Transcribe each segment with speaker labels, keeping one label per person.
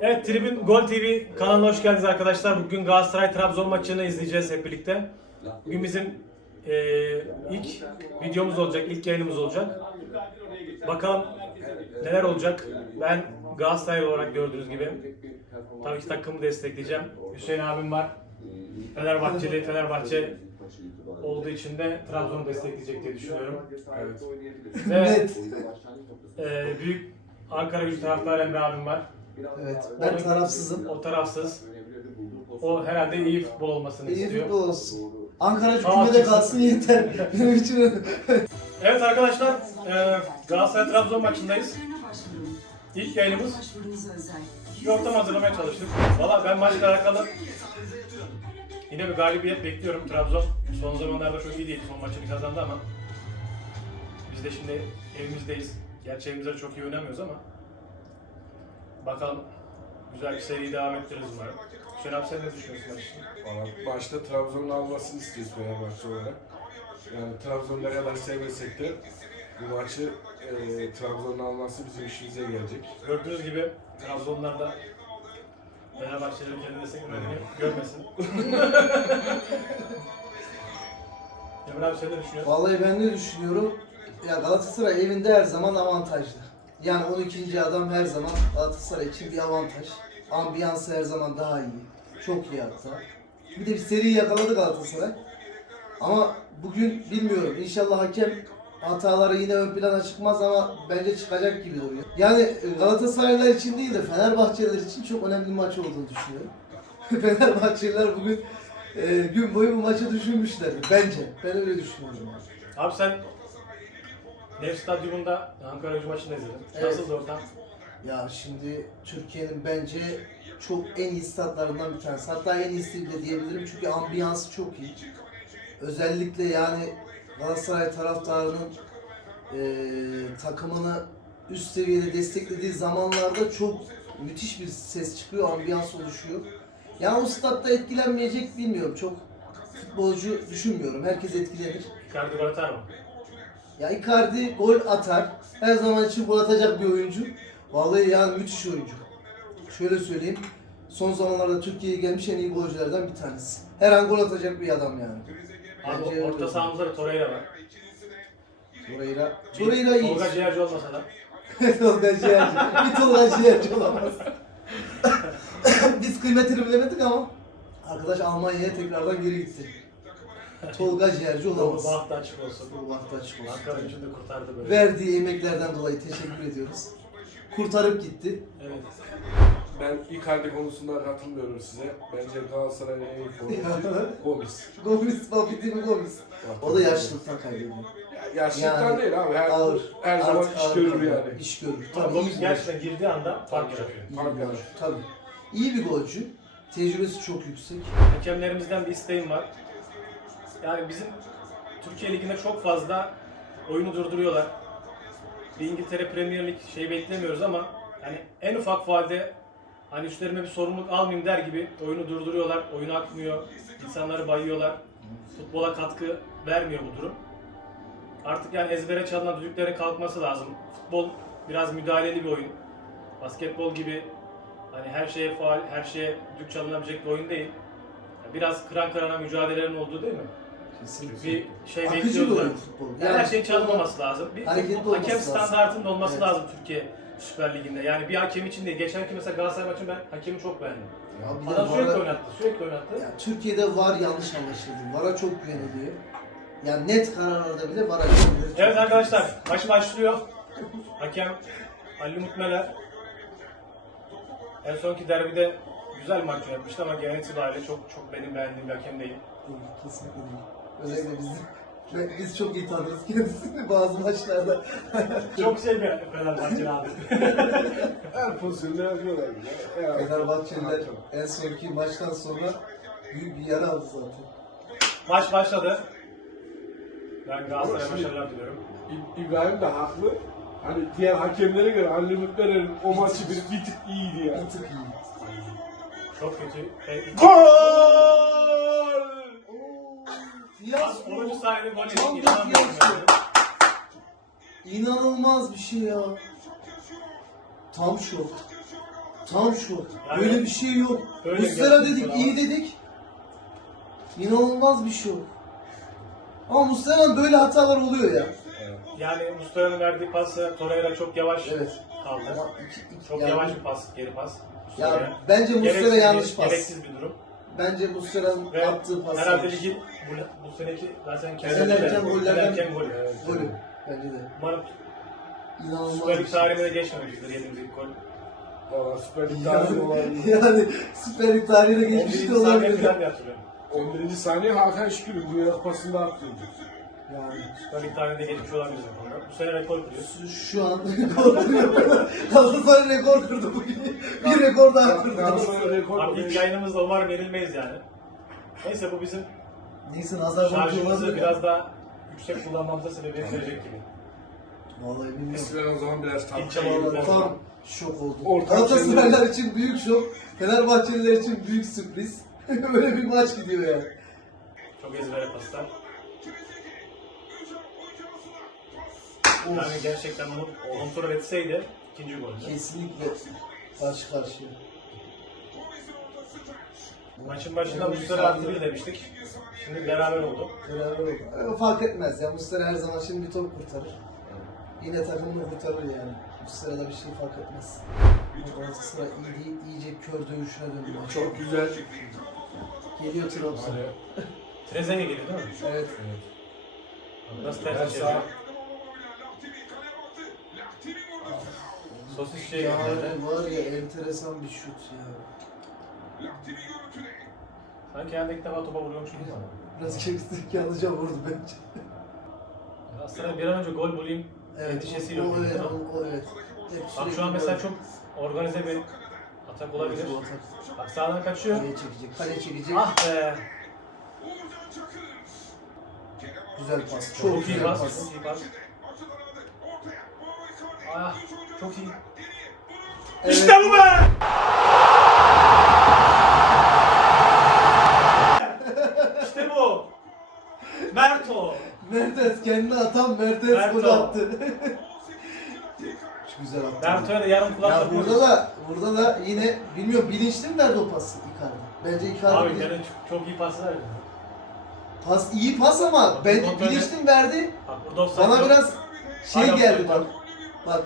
Speaker 1: Evet, Tribün Gol TV kanalına hoş geldiniz arkadaşlar. Bugün Galatasaray-Trabzon maçını izleyeceğiz hep birlikte. Bugün bizim ilk videomuz olacak, ilk yayınımız olacak. Bakalım neler olacak. Ben Galatasaray olarak gördüğünüz gibi tabii ki takımı destekleyeceğim. Hüseyin abim var. Fenerbahçe olduğu için de Trabzon'u destekleyecek diye düşünüyorum. Evet. Ve büyük Ankaragücü taraftarı Emre abim var.
Speaker 2: Evet, ben tarafsızım.
Speaker 1: O tarafsız. O herhalde iyi futbol olmasını
Speaker 2: İyi
Speaker 1: istiyor.
Speaker 2: futbol olsun. Ankara hükümede kalsın yeter. Benim için
Speaker 1: Evet arkadaşlar, Galatasaray-Trabzon maçındayız. İlk yayınımız. Bir ortam hazırlamaya çalıştık. Valla ben maçla alakalı yine bir galibiyet bekliyorum. Trabzon son zamanlarda çok iyi değil. Son maçını kazandı ama biz de şimdi evimizdeyiz. Gerçi evimizde çok iyi oynamıyoruz ama bakalım güzel bir seriyi devam ettiririz umarım. Hüseyin abi sen ne düşünüyorsun maç için?
Speaker 3: Valla başta Trabzon'un almasını istiyoruz Fenerbahçe olarak. Yani Trabzon'u ne kadar sevmesek de bu maçı Trabzon'un alması bizim işimize gelecek.
Speaker 1: Gördüğünüz gibi Trabzonlar da Fenerbahçe'nin kendine sekmediğini görmesin. Emre abi sen ne düşünüyorsun?
Speaker 2: vallahi ben ne düşünüyorum? Ya Galatasaray evinde her zaman avantajlı. Yani 12. adam her zaman Galatasaray için bir avantaj. Ambiyansı her zaman daha iyi. Çok iyi hatta. Bir de bir seri yakaladı Galatasaray. Ama bugün bilmiyorum. İnşallah hakem hataları yine ön plana çıkmaz ama bence çıkacak gibi duruyor. Yani Galatasaraylılar için değil de Fenerbahçeliler için çok önemli bir maç olduğunu düşünüyorum. Fenerbahçeliler bugün gün boyu bu maçı düşünmüşler bence. Ben öyle düşünüyorum. Yani.
Speaker 1: Abi sen Dev Stadyumunda Ankaragücü maçını izledin.
Speaker 2: Evet.
Speaker 1: Nasıldı ortam?
Speaker 2: Ya şimdi Türkiye'nin bence çok en iyi statlarından bir tanesi. Hatta en iyisi bile diyebilirim çünkü ambiyansı çok iyi. Özellikle yani Galatasaray taraftarının takımını üst seviyede desteklediği zamanlarda çok müthiş bir ses çıkıyor, ambiyans oluşuyor. Yani o statta etkilenmeyecek bilmiyorum. Çok futbolcu düşünmüyorum. Herkes etkilenir.
Speaker 1: Icardi gol atar mı?
Speaker 2: Ya Icardi gol atar. Her zaman için gol atacak bir oyuncu. Vallahi yani müthiş oyuncu. Şöyle söyleyeyim. Son zamanlarda Türkiye'ye gelmiş en iyi golcülerden bir tanesi. Her an gol atacak bir adam yani.
Speaker 1: Abi
Speaker 2: Bence
Speaker 1: orta
Speaker 2: öyle.
Speaker 1: sahamızda da Torreira var.
Speaker 2: Torreira iyi.
Speaker 1: Tolga Ciğerci olmasa da.
Speaker 2: Tolga Ciğerci. Bir Tolga Ciğerci olamaz. Biz kıymetini bilemedik ama arkadaş Almanya'ya tekrardan geri gitti. Tolga Ciğerci olamaz.
Speaker 1: Bahtı açık olsun.
Speaker 2: Bahtı açık olsun.
Speaker 1: Ankaragücü de kurtardı böyle.
Speaker 2: Verdiği emeklerden dolayı teşekkür ediyoruz. Kurtarıp gitti.
Speaker 1: Evet.
Speaker 3: Ben Icardi konusunda katılmıyorum size. Bence Galatasaray'ın en iyi forveti Gomis.
Speaker 2: Gomis, Papiti mi Gomis? O da yaşlılıktan kaybediyor.
Speaker 3: Yaşlıktan
Speaker 2: Yani
Speaker 3: değil abi.
Speaker 2: Ağır.
Speaker 3: Her zaman
Speaker 2: Artık
Speaker 3: iş
Speaker 2: ağır
Speaker 3: görür
Speaker 2: kalıyor.
Speaker 3: yani.
Speaker 2: İş görür.
Speaker 1: Ama
Speaker 2: Tabii iyi
Speaker 1: Gomis
Speaker 2: bir
Speaker 1: gerçekten girdiği anda fark yaratıyor.
Speaker 2: golcü.
Speaker 3: Fark yaratıyor.
Speaker 2: Tabii. İyi bir golcü. Tecrübesi çok yüksek.
Speaker 1: Hakemlerimizden bir isteğim var. Yani bizim Türkiye Ligi'nde çok fazla oyunu durduruyorlar. Bir İngiltere Premier Lig şeyi beklemiyoruz ama hani en ufak faalde hani üstlerime bir sorumluluk almayayım der gibi oyunu durduruyorlar. Oyun akmıyor. İnsanları bayıyorlar. Futbola katkı vermiyor bu durum. Artık yani ezbere çalınan düdüklerin kalkması lazım. Futbol biraz müdahaleli bir oyun. Basketbol gibi hani her şeye faal, her şeye düdük çalınabilecek bir oyun değil. Biraz kıran kırana mücadelelerin olduğu değil mi?
Speaker 2: Kesinlikle.
Speaker 1: Bir şey
Speaker 2: Akıcı bir
Speaker 1: bekliyoruz.
Speaker 2: oyun
Speaker 1: Yani.
Speaker 2: futbol.
Speaker 1: Her şeyin çalınmaması lazım. Bir
Speaker 2: hareketli olması
Speaker 1: hakem
Speaker 2: lazım.
Speaker 1: standartının olması
Speaker 2: Evet.
Speaker 1: lazım Türkiye Süper Ligi'nde. Yani bir hakem için değil. Geçenki mesela Galatasaray maçını ben hakemi çok beğendim.
Speaker 2: Ya bir de
Speaker 1: Adam sürekli
Speaker 2: VAR'a-
Speaker 1: oynattı, sürekli oynattı.
Speaker 2: Ya Türkiye'de VAR yanlış anlaşıldı. VAR'a çok güveniliyor. Yani net kararlarda bile VAR'a güvenilir.
Speaker 1: Evet arkadaşlar, maç başlıyor. Hakem Ali Mutmeler. En sonki derbide güzel maç yönetmişti ama genel itibariyle çok benim beğendiğim bir hakem değil.
Speaker 2: Kesinlikle değil. Özellikle biz çok iyi tanırız kendisini bazı maçlarda.
Speaker 1: Çok şey bir Fenerbahçe abi.
Speaker 3: Her pozisyonda yapıyorlar. Ya.
Speaker 2: Fenerbahçeliler en sonki maçtan sonra büyük bir yara aldı zaten.
Speaker 1: Maç başladı. Ben Galatasaray'a başarılar diliyorum.
Speaker 3: İbrahim de haklı. Hani diğer hakemlere göre Ali Mutlu'nun o maçı bir tık iyiydi yani.
Speaker 2: Bir tık iyi.
Speaker 1: Çok kötü.
Speaker 3: Gol!
Speaker 2: Fiyasko.
Speaker 1: 10. saniyede gol yedik.
Speaker 2: Tam bir
Speaker 1: İnanamıyorum
Speaker 2: fiyasko.
Speaker 1: yani.
Speaker 2: İnanılmaz bir şey ya. Tam şok. Tam şok.
Speaker 1: Yani-
Speaker 2: Böyle bir şey yok.
Speaker 1: Böyle
Speaker 2: Muslera
Speaker 1: gerçekten
Speaker 2: dedik,
Speaker 1: ama.
Speaker 2: iyi dedik. İnanılmaz bir şey yok. Ama Muslera'nın böyle hatalar oluyor ya.
Speaker 1: Yani Muslera'nın verdiği pası Torreira çok yavaş
Speaker 2: Evet.
Speaker 1: kaldı.
Speaker 2: Ama
Speaker 1: Çok
Speaker 2: yani-
Speaker 1: yavaş bir pas, geri pas.
Speaker 2: Ya
Speaker 1: Muslera'ya.
Speaker 2: bence Muslera
Speaker 1: Gereksiz
Speaker 2: yanlış
Speaker 1: bir-
Speaker 2: pas.
Speaker 1: Gereksiz bir durum.
Speaker 2: Bence Muslera'nın
Speaker 1: Ve
Speaker 2: attığı pas.
Speaker 1: herhalde
Speaker 2: yanlış.
Speaker 1: ligin bu seneki zaten
Speaker 2: En
Speaker 1: kesinlikle
Speaker 2: erken gollerden
Speaker 1: erken gol.
Speaker 2: golü. Bence de.
Speaker 1: Umarım
Speaker 2: İnanılmaz.
Speaker 1: Süper Lig
Speaker 2: bir şey.
Speaker 1: tarihine geçmemiştir yediğimiz ilk gol.
Speaker 3: Valla Süper Lig tarihi olabilir.
Speaker 2: Yani Süper Lig tarihine
Speaker 1: 11.
Speaker 2: geçmiş de
Speaker 1: saniye
Speaker 2: olabilir.
Speaker 1: falan diye hatırlıyorum.
Speaker 3: 11. saniye Hakan Şükür'ün bu yarı pasında attı.
Speaker 2: Yani
Speaker 1: Süper Lig tarihinde geçmiş olabilir. Bu sene rekor kırıyor.
Speaker 2: şu an rekor kırıyor. Galatasaray rekor kırdı bugün. Bir rekor daha kırdı.
Speaker 3: Galatasaray rekor
Speaker 1: Abi ilk yayınımızda umarım yenilmeyiz yani. Neyse bu bizim
Speaker 2: Neyse nazar boncuğu
Speaker 1: şarjımızı
Speaker 2: olabilir.
Speaker 1: biraz daha yüksek kullanmamıza sebebiyet verecek gibi.
Speaker 2: Vallahi bilmiyorum.
Speaker 3: Eskiden o zaman biraz
Speaker 1: İlk
Speaker 3: tatlı.
Speaker 1: çabalar-
Speaker 2: Vallahi tam şok oldum.
Speaker 3: Orta
Speaker 2: Galatasaraylılar için büyük şok. Fenerbahçeliler için büyük sürpriz. Böyle bir maç gidiyor ya.
Speaker 1: Çok ezbere paslar. Yani gerçekten bunu kontrol etseydi ikinci goldü.
Speaker 2: Kesinlikle karşı karşıya.
Speaker 1: Maçın başında Muslera artı bir demiştik. Şimdi beraber oldu.
Speaker 2: Beraber oldu. Fark etmez ya. Muslera her zaman şimdi bir top kurtarır. Yine takımını kurtarır yani. Muslera'da bir şey fark etmez. Galatasaray iyice kör dövüşüne döndü.
Speaker 3: Çok güzel.
Speaker 2: Geliyor Trabzon.
Speaker 3: Hadi.
Speaker 1: Trezeguet geliyor değil mi?
Speaker 2: Evet.
Speaker 1: Nasıl
Speaker 3: Ben
Speaker 1: ters
Speaker 3: sağ.
Speaker 1: çeviriyor? Sosis şey
Speaker 2: Ya
Speaker 1: gönderdi.
Speaker 2: var ya enteresan bir şut ya.
Speaker 1: Sanki yani ilk defa topa vuruyormuş gibi ama.
Speaker 2: Biraz kestik yanlıca vurdu bence.
Speaker 1: Aslında bir an önce gol bulayım endişesiyle
Speaker 2: o,
Speaker 1: oynuyor,
Speaker 2: evet,
Speaker 1: değil mi?
Speaker 2: o evet. Hep
Speaker 1: Bak
Speaker 2: sürekli
Speaker 1: şu an mesela
Speaker 2: böyle-
Speaker 1: çok organize bir atak olabilir.
Speaker 2: Bu atak.
Speaker 1: Bak sağdan kaçıyor.
Speaker 2: Kaleye çekecek, kaleye çekecek.
Speaker 1: Ah be!
Speaker 2: Güzel pas.
Speaker 1: Çok,
Speaker 2: Çok
Speaker 1: iyi
Speaker 2: güzel
Speaker 1: pas,
Speaker 2: pas.
Speaker 1: çok iyi pas. Ah, çok iyi.
Speaker 2: Evet.
Speaker 1: İşte bu be! İşte bu! Merto!
Speaker 2: Mertens kendini atan Mertens
Speaker 1: Merto.
Speaker 2: gol attı. Çok güzel attı.
Speaker 1: Merto'ya da yarım kulak
Speaker 2: Ya
Speaker 1: takıyoruz.
Speaker 2: burada da yine bilmiyorum bilinçli mi verdi o pası Icardi? Bence Icardi
Speaker 1: Abi
Speaker 2: bilinçli.
Speaker 1: yani çok iyi pas verdi.
Speaker 2: Pas iyi pas ama
Speaker 1: Bak,
Speaker 2: bence
Speaker 1: kontrol
Speaker 2: bilinçli mi verdi?
Speaker 1: Bak burada offside
Speaker 2: Bana
Speaker 1: yok.
Speaker 2: biraz şey
Speaker 1: Hala
Speaker 2: geldi
Speaker 1: offside
Speaker 2: bak.
Speaker 1: var.
Speaker 2: Bak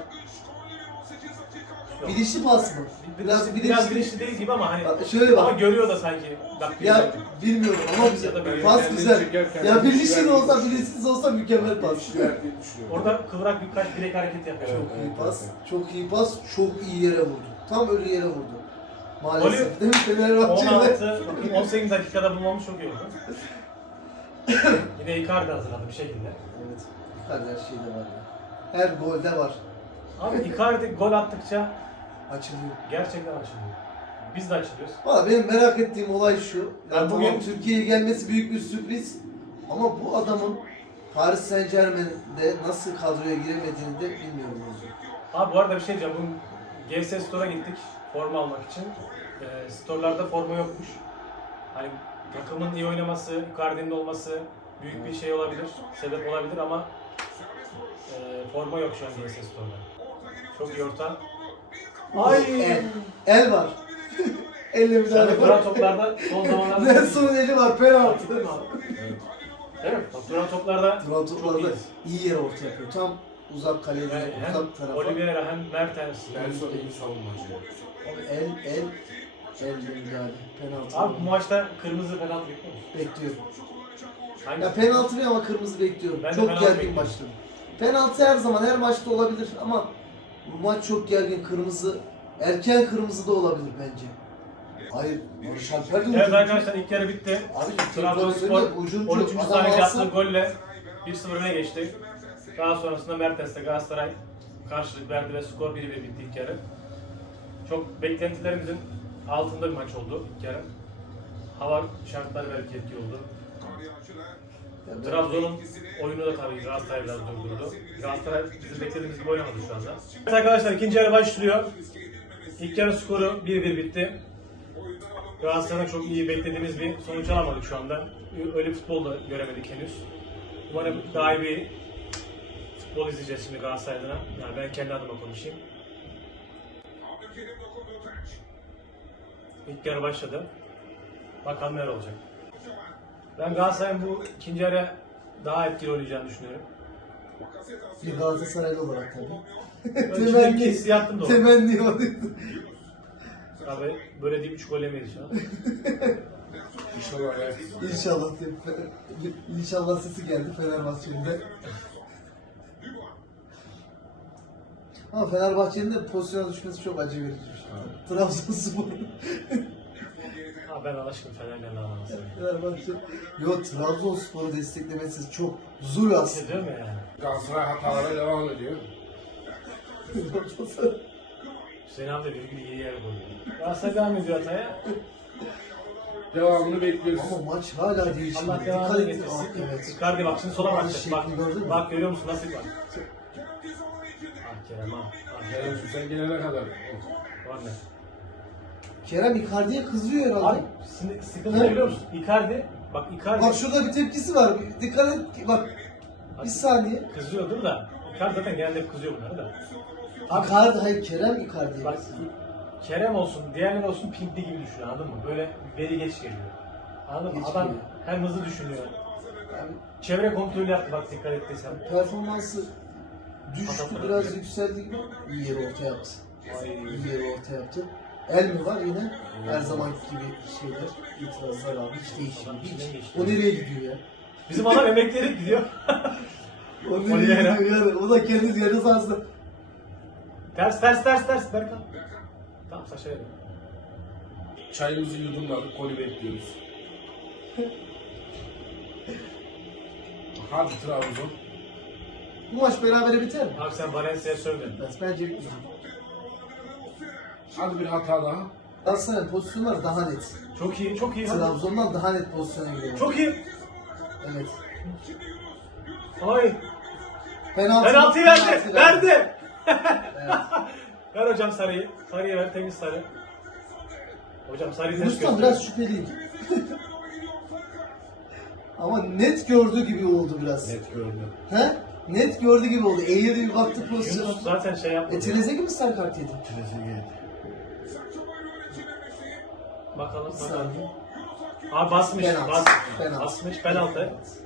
Speaker 1: Yok.
Speaker 2: bilinçli pas mı?
Speaker 1: Biraz bilinçli değil gibi ama hani
Speaker 2: Bak, şöyle
Speaker 1: ama
Speaker 2: bak.
Speaker 1: görüyor da sanki. Bak,
Speaker 2: Ya bilmiyorum ama
Speaker 1: Ya
Speaker 2: güzel.
Speaker 1: da böyle
Speaker 2: Pas
Speaker 3: kendini
Speaker 2: güzel.
Speaker 3: çekerken
Speaker 2: Ya
Speaker 3: bir
Speaker 2: bilinçli de
Speaker 3: şey
Speaker 2: olsa
Speaker 3: verdiğini
Speaker 2: bilinçsiz olsa mükemmel pas.
Speaker 3: Hiç verdiğini düşünüyorum.
Speaker 1: Orada kıvrak birkaç direk hareket yapıyor.
Speaker 3: Evet.
Speaker 2: Çok iyi pas. Çok iyi pas. Çok iyi yere vurdu. Tam ölü yere vurdu. Maalesef. Değil mi Fenerbahçe'de?
Speaker 1: 16, bakın 18 dakikada bulmamız çok iyi oldu. Yine Icardi hazırladı bir şekilde.
Speaker 2: Evet. Icardi her şeyde var ya. Her golde var.
Speaker 1: Abi Icardi gol attıkça
Speaker 2: Açılıyor.
Speaker 1: gerçekten açılıyor. Biz de açılıyoruz.
Speaker 2: Valla benim merak ettiğim olay şu.
Speaker 1: Ben
Speaker 2: Yani
Speaker 1: bugün-
Speaker 2: tamam Türkiye'ye gelmesi büyük bir sürpriz. Ama bu adamın Paris Saint Germain'de nasıl kadroya giremediğini de bilmiyorum.
Speaker 1: Abi bu arada bir şey diyeceğim. Bugün GS Store'a gittik forma almak için. Store'larda forma yokmuş. Hani takımın iyi oynaması, Icardi'nin olması büyük bir şey olabilir, sebep olabilir ama forma yok şu an GS Store'da. Çok iyi orta.
Speaker 2: El var. Elle müdahale
Speaker 1: Yani duran
Speaker 2: var.
Speaker 1: toplarda son zamanlarda...
Speaker 2: Nelson'un eli var penaltı.
Speaker 1: Değil mi abi? Değil mi? Bak duran toplarda
Speaker 2: Duran
Speaker 1: çok
Speaker 2: toplarda
Speaker 1: iyi.
Speaker 2: iyi yere orta yapıyor. Tam uzak kaleye,
Speaker 1: Yani hem
Speaker 2: uzak tarafa.
Speaker 1: Oliveira hem Mertens.
Speaker 3: Nelson iyi savunmacı.
Speaker 2: Abi elle müdahale. Penaltı.
Speaker 1: Abi bu maçta kırmızı penaltı bekliyor musun?
Speaker 2: Bekliyorum.
Speaker 1: Hangi?
Speaker 2: Ya penaltı değil ama kırmızı bekliyorum.
Speaker 1: Ben de
Speaker 2: çok
Speaker 1: penaltı
Speaker 2: gergin
Speaker 1: bekliyorum.
Speaker 2: başladı. Penaltı her zaman her maçta olabilir ama bu maç çok gergin. Kırmızı erken kırmızı da olabilir bence. Hayır. Barış Alper de
Speaker 1: Evet
Speaker 2: ucuncu.
Speaker 1: arkadaşlar ilk yarı bitti.
Speaker 2: Abi
Speaker 1: Trabzonspor
Speaker 2: ucuncu.
Speaker 1: 13.
Speaker 2: Adam
Speaker 1: saniyede
Speaker 2: alsa-
Speaker 1: attığı golle 1-0 öne geçti. Daha sonrasında Mertens'le Galatasaray karşılık verdi ve skor 1-1 bitti ilk yarı. Çok beklentilerimizin altında bir maç oldu ilk yarı. Hava şartları belki etki oldu. Trabzon'un oyunu da tabii Galatasaray biraz durdurdu. Galatasaray bizim beklediğimiz gibi oynamadı şu anda. Evet arkadaşlar ikinci yarı başlıyor. İlk yarı skoru 1-1 bitti. Galatasaray'dan çok iyi beklediğimiz bir sonuç alamadık şu anda. Öyle futbol da göremedik henüz. Umarım daha iyi bir futbol izleyeceğiz şimdi Galatasaray'dan. Yani ben kendi adıma konuşayım. İlk yarı başladı. Bakalım neler olacak. Ben Galatasaray'ın bu ikinci yarı daha etkili oynayacağını düşünüyorum.
Speaker 2: Bir Galatasaraylı olarak tabii.
Speaker 1: İçimdeki hissiyattım da o.
Speaker 2: Temenni o.
Speaker 1: Abi böyle deyip 3 gol yemeyiz şu an.
Speaker 3: İnşallah ya.
Speaker 2: İnşallah diye. İnşallah sesi geldi Fenerbahçe'nin. Ama Fenerbahçe'nin de pozisyona düşmesi çok acı verici bir şey. Trabzonspor.
Speaker 1: Ha ben alışkın Fener'le anlamasın.
Speaker 2: Fenerbahçe. Yok, Trabzonspor'u desteklemesi çok zul aslında.
Speaker 1: Hissediyorum ya yani.
Speaker 3: Galatasaray hatalara devam ediyor.
Speaker 1: Hüseyin abi de virgül iyi yere koyuyor. Galatasaray devam ediyor hataya.
Speaker 3: Devamını bekliyoruz.
Speaker 2: Ama maç hala değişmiyor.
Speaker 1: Allah devamını
Speaker 2: Dikkat edin.
Speaker 1: getirsin.
Speaker 2: Evet.
Speaker 1: Icardi bak şimdi sola bakacak.
Speaker 2: Şekli
Speaker 1: Bak,
Speaker 2: gördün mü?
Speaker 1: bak görüyor musun nasıl bak. Ah Kerem ah.
Speaker 3: Kerem sen gelene kadar.
Speaker 1: Var ne?
Speaker 2: Kerem Icardi'ye kızıyor
Speaker 1: Abi
Speaker 2: herhalde.
Speaker 1: sıkıntı ne biliyor musun? Icardi, bak Icardi
Speaker 2: Bak şurada bir tepkisi var. Dikkat et. Bak. Bir saniye.
Speaker 1: kızıyordur da. Icardi zaten genelde hep kızıyor bunları da.
Speaker 2: Icardi, hayır Kerem Icardi.
Speaker 1: Bak Kerem olsun, diğerleri olsun Pinkli gibi düşünüyor anladın mı? Böyle veri geç geliyor. Anladın mı?
Speaker 2: Geç
Speaker 1: Adam
Speaker 2: geliyor.
Speaker 1: hem hızlı düşünüyor.
Speaker 2: Yani
Speaker 1: Çevre kontrolü yaptı bak dikkat ettiysen.
Speaker 2: performansı düştü,
Speaker 1: Atatürk.
Speaker 2: biraz yükseldi gibi. İyi yeri orta yaptı.
Speaker 1: Ay.
Speaker 2: İyi yeri orta yaptı. El mi var yine? Her zamanki gibi şeyler, itirazlar abi. Hiç değişmiyor. Hiç. O nereye gidiyor ya?
Speaker 1: Bizim adam emekleri gidiyor.
Speaker 2: O nereye
Speaker 1: Oliveira.
Speaker 2: gidiyor yani? O da kendi yarı sahasında.
Speaker 1: Ters Berkan. Tamam Saşa'ya dön.
Speaker 3: Çayımızı yudumladık, golü bekliyoruz. Hadi Trabzon.
Speaker 2: Bu maç berabere biter mi?
Speaker 1: Abi sen Valencia'ya sövdün.
Speaker 2: Bence bitmez.
Speaker 3: Hadi bir hata daha.
Speaker 2: Galatasaray'ın pozisyonları daha net.
Speaker 1: Çok iyi, çok iyi. Hadi.
Speaker 2: Trabzon'dan daha net pozisyona gidiyor.
Speaker 1: Çok iyi.
Speaker 2: Evet.
Speaker 1: Ay.
Speaker 2: Penaltıyı
Speaker 1: Penaltıyı verdi.
Speaker 2: Evet.
Speaker 1: Ver hocam sarıyı. Sarıyı ver, temiz sarı. Hocam sarıyı ters
Speaker 2: Yunus'tan
Speaker 1: gösteriyor.
Speaker 2: biraz şüpheliydi. Ama net gördüğü gibi oldu biraz.
Speaker 3: Net gördüm.
Speaker 2: He? Net gördüğü gibi oldu. Eğildi bir baktı pozisyona.
Speaker 1: Yunus zaten şey yapmadı.
Speaker 2: Trezeguet mi sarı kart yedi?
Speaker 1: Bakalım.
Speaker 2: Saniye.
Speaker 1: Abi basmış.
Speaker 2: Penaltı. Penaltı.
Speaker 1: Basmış penaltı.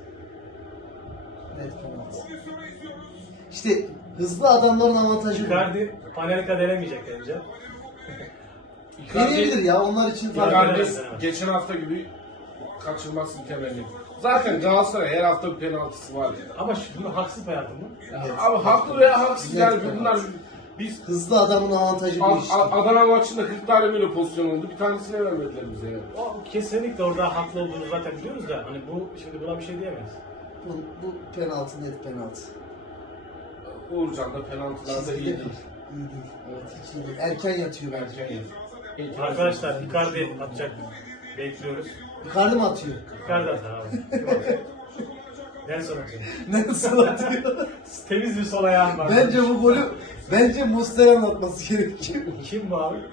Speaker 2: Net penaltı. İşte hızlı adamların avantajı bu.
Speaker 1: Icardi Panelka denemeyecek bence.
Speaker 2: Deneyebilir ya, onlar için fark
Speaker 1: Icardi-
Speaker 2: etmez.
Speaker 3: Icardi geçen hafta gibi kaçırmasını temenni. Zaten Galatasaray her hafta bir penaltısı var.
Speaker 1: Ama bunu haksız penaltı mı?
Speaker 3: Abi haklı veya haksız
Speaker 2: Net
Speaker 3: yani
Speaker 2: penaltı.
Speaker 3: bunlar biz
Speaker 2: Hızlı adamın avantajı bu işte.
Speaker 3: Adana maçında 40 tane böyle pozisyon oldu. Bir tanesini vermediler bize ya.
Speaker 1: O kesinlikle orada haklı olduğunu zaten biliyoruz da hani bu şimdi buna bir şey diyemeyiz.
Speaker 2: Bu penaltı, net penaltı.
Speaker 3: Uğurcan da penaltılarda iyi
Speaker 2: Çizgide
Speaker 3: değil.
Speaker 2: İyi değil. Evet, hiç iyi değil. Erken yatıyor bence.
Speaker 3: Erken yedi.
Speaker 1: Arkadaşlar Icardi atacak. Bekliyoruz.
Speaker 2: Icardi mi atıyor?
Speaker 1: Icardi atar abi. Kim atacak? Nelson atacak.
Speaker 2: Nasıl atıyor?
Speaker 1: Temiz bir sol ayağım var.
Speaker 2: Bence bu golü Muslera'nın atması gerekiyor.
Speaker 1: Kim bu abi?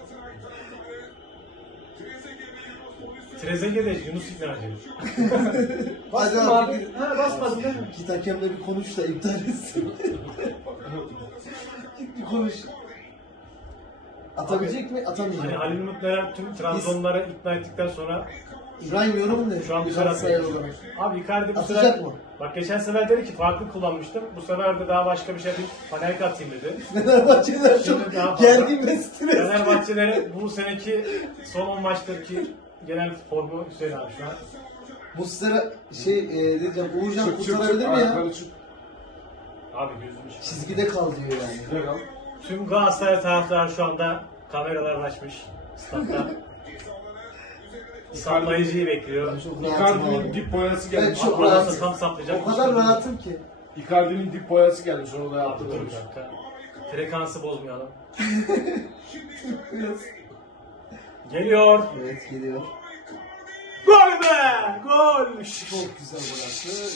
Speaker 1: Trezeguet de Yunus ikna ediyor.
Speaker 2: Hadi
Speaker 1: Bastım
Speaker 2: abi.
Speaker 1: abi. Ha basmadım değil mi?
Speaker 2: Git hakemle bir konuş da iptal etsin. Git bir konuş. Atabilecek mi?
Speaker 1: Hani
Speaker 2: Atamayacak.
Speaker 1: Halil Umutlu'ya tüm Trabzonları ikna ettikten sonra
Speaker 2: İbrahim yorum ne?
Speaker 1: şu an
Speaker 2: Bir
Speaker 1: dışarı
Speaker 2: Galatasaray
Speaker 1: atıyor.
Speaker 2: olarak.
Speaker 1: Abi Icardi bu
Speaker 2: Atacak
Speaker 1: sefer...
Speaker 2: mı?
Speaker 1: Bak geçen sefer dedi ki farklı kullanmıştım. Bu sefer de daha başka bir şey değil. Panelka atayım dedi.
Speaker 2: Fenerbahçe'den çok
Speaker 1: Şimdi daha fazla.
Speaker 2: gergin ve stres.
Speaker 1: Fenerbahçe'de bu seneki son 10 maçtaki genel formu Hüseyin abi şu an.
Speaker 2: Muslera diyeceğim, Uğurcan
Speaker 3: Çık çık çık.
Speaker 2: kurtarabilir mi ya?
Speaker 3: Ayakları çık.
Speaker 1: Abi gözümüz.
Speaker 2: Çizgide kal diyor yani.
Speaker 3: Güzel al.
Speaker 1: Tüm Galatasaray taraftarı şu anda kameralarını açmış. Statta. Saplayıcıyı bekliyor.
Speaker 2: Ben çok rahatım
Speaker 3: Icardi'nin
Speaker 2: abi.
Speaker 3: dip boyası
Speaker 2: Ben
Speaker 3: gelmiş.
Speaker 2: çok
Speaker 1: Alırsa
Speaker 2: rahatım.
Speaker 1: tam saplayacak.
Speaker 2: O kadar rahatım ki.
Speaker 3: Icardi'nin dip boyası gelmiş. Onu da
Speaker 1: Abi dur bir
Speaker 3: yaptırmış.
Speaker 1: dakika. Frekansı bozmayalım.
Speaker 2: Biraz.
Speaker 1: Geliyor.
Speaker 2: Evet, geliyor.
Speaker 1: Gol be! Gol!
Speaker 2: Çok güzel bıraktı.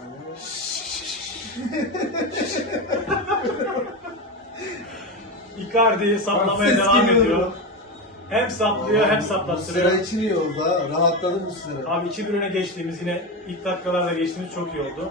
Speaker 1: Icardi saplamaya
Speaker 2: Ses
Speaker 1: devam
Speaker 2: geliyor.
Speaker 1: ediyor. Hem saplıyor hem
Speaker 2: Muslera
Speaker 1: saplattırıyor.
Speaker 2: için iyi oldu ha. Rahatladı Muslera.
Speaker 1: Abi 2-1 öne geçtiğimiz yine ilk dakikalarda geçtiğimiz çok iyi oldu.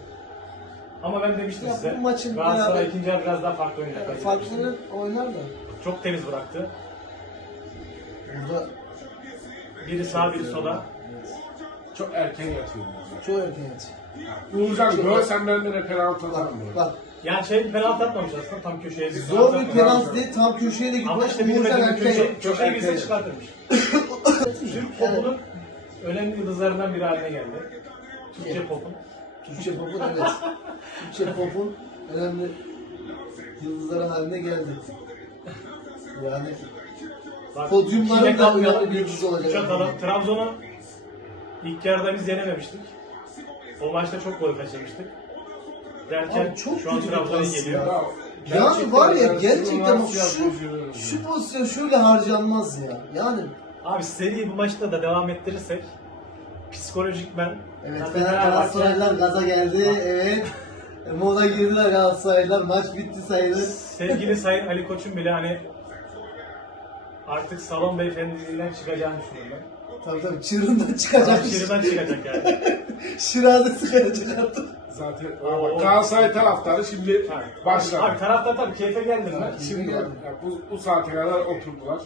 Speaker 1: Ama ben demiştim
Speaker 2: Ya
Speaker 1: size.
Speaker 2: bu maçın
Speaker 1: Galatasaray
Speaker 2: beraber-
Speaker 1: ikinci yarı biraz daha farklı oynayacak.
Speaker 2: Farklı oynar da.
Speaker 1: Çok temiz bıraktı.
Speaker 2: Burada
Speaker 1: Biri sağa biri sola.
Speaker 2: evet.
Speaker 3: Çok erken yatıyor.
Speaker 2: Çok erken yatıyor.
Speaker 3: Uğurcan görsem ben de penaltı
Speaker 2: Bak
Speaker 3: atarım.
Speaker 2: bak.
Speaker 1: Yani bir penaltı atmamış aslında tam köşeye.
Speaker 2: Zor bir penaltı değil, tam köşeye de
Speaker 1: Ama
Speaker 2: gitmiş.
Speaker 1: işte
Speaker 2: Uğurcan
Speaker 1: bilmediğim
Speaker 2: erken
Speaker 1: köşeyi
Speaker 2: yapmış.
Speaker 1: köşeyi
Speaker 3: erken
Speaker 1: bize
Speaker 3: yapmış.
Speaker 1: çıkartırmış. Türk popunun önemli yıldızlarından biri haline geldi. Türkçe popun.
Speaker 2: Türkçe popun evet. Türkçe popun önemli yıldızları haline geldi. Yani
Speaker 1: Bak,
Speaker 2: Podyumların
Speaker 1: içine
Speaker 2: da
Speaker 1: kalmayalım,
Speaker 2: önemli bir yıldız olacak.
Speaker 1: üç atalım. Trabzon'u ilk yarıda biz yenememiştik. O maçta çok gol kaçırmıştık. Derken
Speaker 2: Abi çok
Speaker 1: şu an
Speaker 2: kötü bir
Speaker 1: Trabzon'a
Speaker 2: pas
Speaker 1: geliyor.
Speaker 2: ya.
Speaker 3: Ya,
Speaker 2: Yani var ya
Speaker 3: ben
Speaker 2: gerçekten
Speaker 3: nasıl
Speaker 2: şu pozisyon şöyle harcanmaz ya. Yani
Speaker 1: Abi seri bu maçta da devam ettirirsek psikolojikmen
Speaker 2: evet
Speaker 1: zaten
Speaker 2: Fener
Speaker 1: Fenerbahçe-
Speaker 2: Galatasaraylılar gaza geldi. Evet. Moda girdiler Galatasaraylılar. Maç bitti sayılır.
Speaker 1: sevgili Sayın Ali Koç'un bile hani artık salon beyefendiliğinden çıkacağını düşünüyorum ben.
Speaker 2: Tabii çığırından çıkacak.
Speaker 1: Şirden çıkacak yani.
Speaker 2: Şirazesi çıkacak artık.
Speaker 3: Zaten
Speaker 1: Oo.
Speaker 3: Galatasaray taraftarı şimdi başladı.
Speaker 1: Abi taraftar tabii keyfe geldiler.
Speaker 3: Şimdi bak, bu saate kadar oturdular.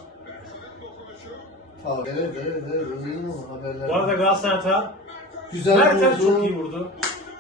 Speaker 2: Abi evet öyle o haberler.
Speaker 1: Bu arada Galatasaray hata.
Speaker 2: güzel
Speaker 1: Mertens
Speaker 2: vurdu.
Speaker 1: çok iyi vurdu.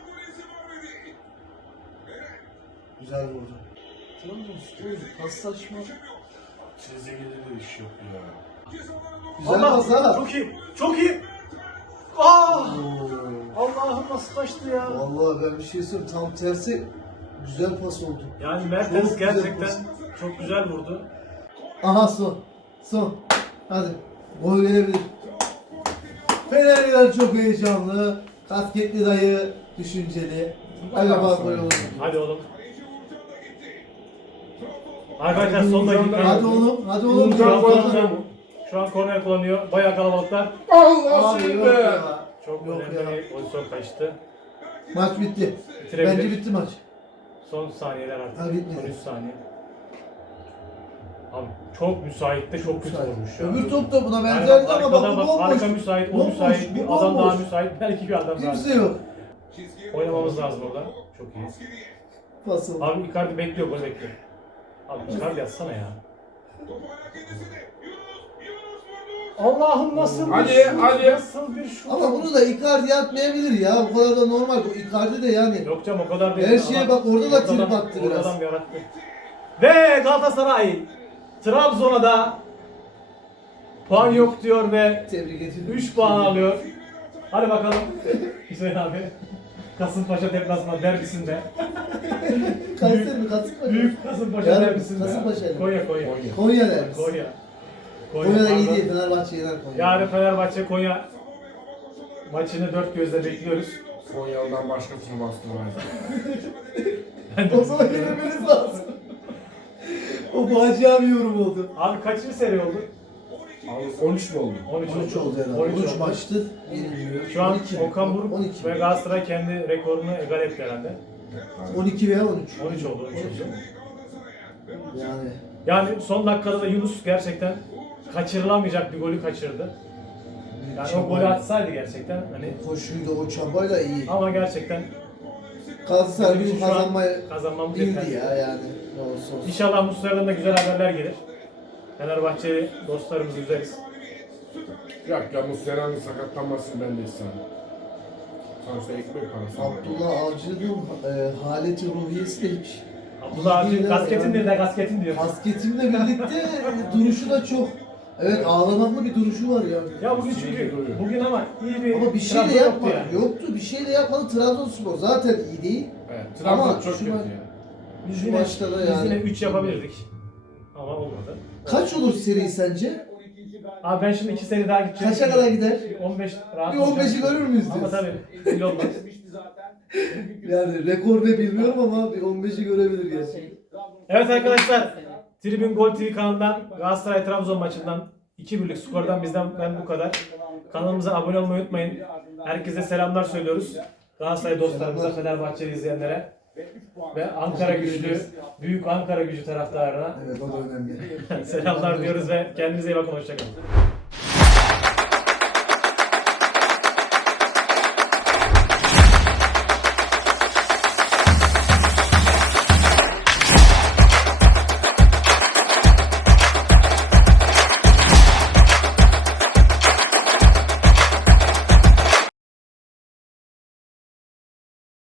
Speaker 2: Güzel vurdu. Trabzonspor paslaşma.
Speaker 3: Trezeguet'e de iş yok ya.
Speaker 2: Güzel
Speaker 1: Allah,
Speaker 2: pas ha.
Speaker 1: çok iyi. Çok iyi. Ah!
Speaker 2: Oo.
Speaker 1: Allah'ım nasıl kaçtı ya.
Speaker 2: Vallahi ben bir şey söyleyeyim tam tersi güzel pas oldu.
Speaker 1: Yani Mertens
Speaker 2: Çok güzel
Speaker 1: gerçekten
Speaker 2: pas.
Speaker 1: çok güzel vurdu.
Speaker 2: Aha son. Hadi. Gol gelebilir. Fenerliler çok heyecanlı. Kasketli dayı düşünceli. Acaba gol olur mu?
Speaker 1: Hadi oğlum. Arkadaşlar son dakika.
Speaker 2: Hadi oğlum. Hadi oğlum.
Speaker 1: Şu an
Speaker 3: Gol
Speaker 1: korner-
Speaker 3: mu?
Speaker 1: Şu an korner kullanıyor. Bayağı kalabalıklar.
Speaker 3: Allah
Speaker 2: Abi
Speaker 3: seni
Speaker 2: yok
Speaker 3: be!
Speaker 2: ya.
Speaker 1: Çok
Speaker 2: Yok
Speaker 1: önemli
Speaker 2: ya.
Speaker 1: bir pozisyon kaçtı.
Speaker 2: Maç bitti.
Speaker 1: Bitirebilir.
Speaker 2: Bence bitti maç.
Speaker 1: Son saniyeler artık.
Speaker 2: Ha, bitmedi.
Speaker 1: Son 3 saniye. Abi çok müsait de çok kötü vurmuş ya.
Speaker 2: Öbür top da buna
Speaker 1: Yani
Speaker 2: benzerdi ama
Speaker 1: arkada
Speaker 2: bak bu bomboş.
Speaker 1: arka müsait, o
Speaker 2: Bomboş,
Speaker 1: müsait, bir
Speaker 2: bu
Speaker 1: adam daha
Speaker 2: bomboş.
Speaker 1: müsait, belki bir adam daha.
Speaker 2: Kimse yok.
Speaker 1: Oynamamız lazım orada. Çok iyi.
Speaker 2: Pas oldu.
Speaker 1: Abi Icardi bekliyor, gol bekliyor. Abi Icardi yatsana ya. Allah'ım nasıl
Speaker 3: Hadi,
Speaker 1: bir şut,
Speaker 3: hadi.
Speaker 1: nasıl bir şut.
Speaker 2: Ama bunu da Icardi atmayabilir ya. Bu kadar da normal. Bu Icardi de yani.
Speaker 1: Yok canım o kadar değil.
Speaker 2: Her şeye bak, orada da
Speaker 1: Oradan-
Speaker 2: trip attı biraz.
Speaker 1: Oradan bir yarattı. Ve Galatasaray Trabzon'a da puan yok diyor ve
Speaker 2: Tebrik ediyorum.
Speaker 1: 3 puan alıyor. Hadi bakalım Hüseyin abi. Kasımpaşa deplasman derbisinde.
Speaker 2: Kayseri mi? Kasımpaşa.
Speaker 1: Büyük Kasımpaşa
Speaker 2: Yani
Speaker 1: derbisinde.
Speaker 2: Kasımpaşa'yla.
Speaker 1: Konya.
Speaker 2: Konya derbisi.
Speaker 1: Konya.
Speaker 2: Konya'da iyi
Speaker 1: pardon.
Speaker 2: değil. Fenerbahçe yener Konya.
Speaker 1: Yarın Fenerbahçe Konya maçını dört gözle bekliyoruz.
Speaker 3: Konya'dan başkasını bastıramayız.
Speaker 2: O zaman yenilmeniz lazım. O facia bir yorum oldu.
Speaker 1: Abi kaçıncı seri oldu?
Speaker 3: Abi 13 mü oldu?
Speaker 2: 13 oldu herhalde.
Speaker 1: 13
Speaker 2: 13
Speaker 1: oldu.
Speaker 2: maçtır yenilmiyor.
Speaker 1: Şu an
Speaker 2: 12 mi?
Speaker 1: Okan Buruk
Speaker 2: 12
Speaker 1: ve
Speaker 2: mi?
Speaker 1: Galatasaray kendi rekorunu egal etti herhalde.
Speaker 2: 12 veya 13.
Speaker 1: 13 oldu. 13 oldu.
Speaker 2: Yani
Speaker 1: Yani son dakikada da Yunus gerçekten kaçırılamayacak bir golü kaçırdı. Yani o golü atsaydı gerçekten hani
Speaker 2: koşuyla o çabayla iyi.
Speaker 1: ama gerçekten
Speaker 2: Galatasaray
Speaker 1: bizim
Speaker 2: bugün
Speaker 1: için şu an
Speaker 2: kazanmayı
Speaker 1: kazanmamız
Speaker 2: bildi
Speaker 1: yeterli.
Speaker 2: ya yani. Ne olursa olsun.
Speaker 1: İnşallah Muslera'dan da güzel haberler gelir. Fenerbahçeli dostlarımızı üzeriz.
Speaker 3: Yok ya Muslera'nın sakatlanmasını ben de istemem. Sonuçta ekmek parası.
Speaker 2: Abdullah Avcı'nın haleti ruhiyesi de hiç.
Speaker 1: Abdullah abi
Speaker 2: İyi
Speaker 1: kasketin
Speaker 2: yani.
Speaker 1: diyor da kasketin diyor.
Speaker 2: Kasketimle birlikte duruşu da çok. Evet ağlamaklı bir duruşu var yani.
Speaker 1: Ya bugün çünkü bugün ama iyi bir
Speaker 2: Ama bir şey de
Speaker 1: Trabzon yoktu
Speaker 2: yapmadı.
Speaker 1: yani.
Speaker 2: Yoktu. Bir şey de yapmadı. Trabzonspor zaten iyi değil.
Speaker 3: Evet,
Speaker 2: Ama
Speaker 3: Trabzon çok
Speaker 2: şu
Speaker 3: kötü
Speaker 2: maç-
Speaker 3: ya.
Speaker 1: Biz
Speaker 2: Şu
Speaker 1: yine,
Speaker 2: maçta da
Speaker 1: biz
Speaker 2: yani.
Speaker 1: yine 3 yapabilirdik. Ama olmadı.
Speaker 2: Kaç olur seri sence?
Speaker 1: Abi ben şimdi 2 seri daha gideceğim.
Speaker 2: Kaça kadar gider?
Speaker 1: 15 rahat
Speaker 2: Bir
Speaker 1: olacak.
Speaker 2: 15'i görür müyüz
Speaker 1: Ama
Speaker 2: diyorsun?
Speaker 1: tabii belli olmaz.
Speaker 2: Yani rekor ne bilmiyorum ama bir 15'i görebilir gerçekten.
Speaker 1: Evet arkadaşlar, Tribün Gol TV kanalından Galatasaray Trabzon maçından 2-1'lik skordan ben bu kadar. Kanalımıza abone olmayı unutmayın. Herkese selamlar söylüyoruz. Galatasaray dostlarımıza, Fenerbahçe izleyenlere ve Ankara güçlü, büyük Ankara gücü taraftarına
Speaker 2: Evet o da önemli.
Speaker 1: selamlar diyoruz ve kendinize iyi bakın, hoşçakalın.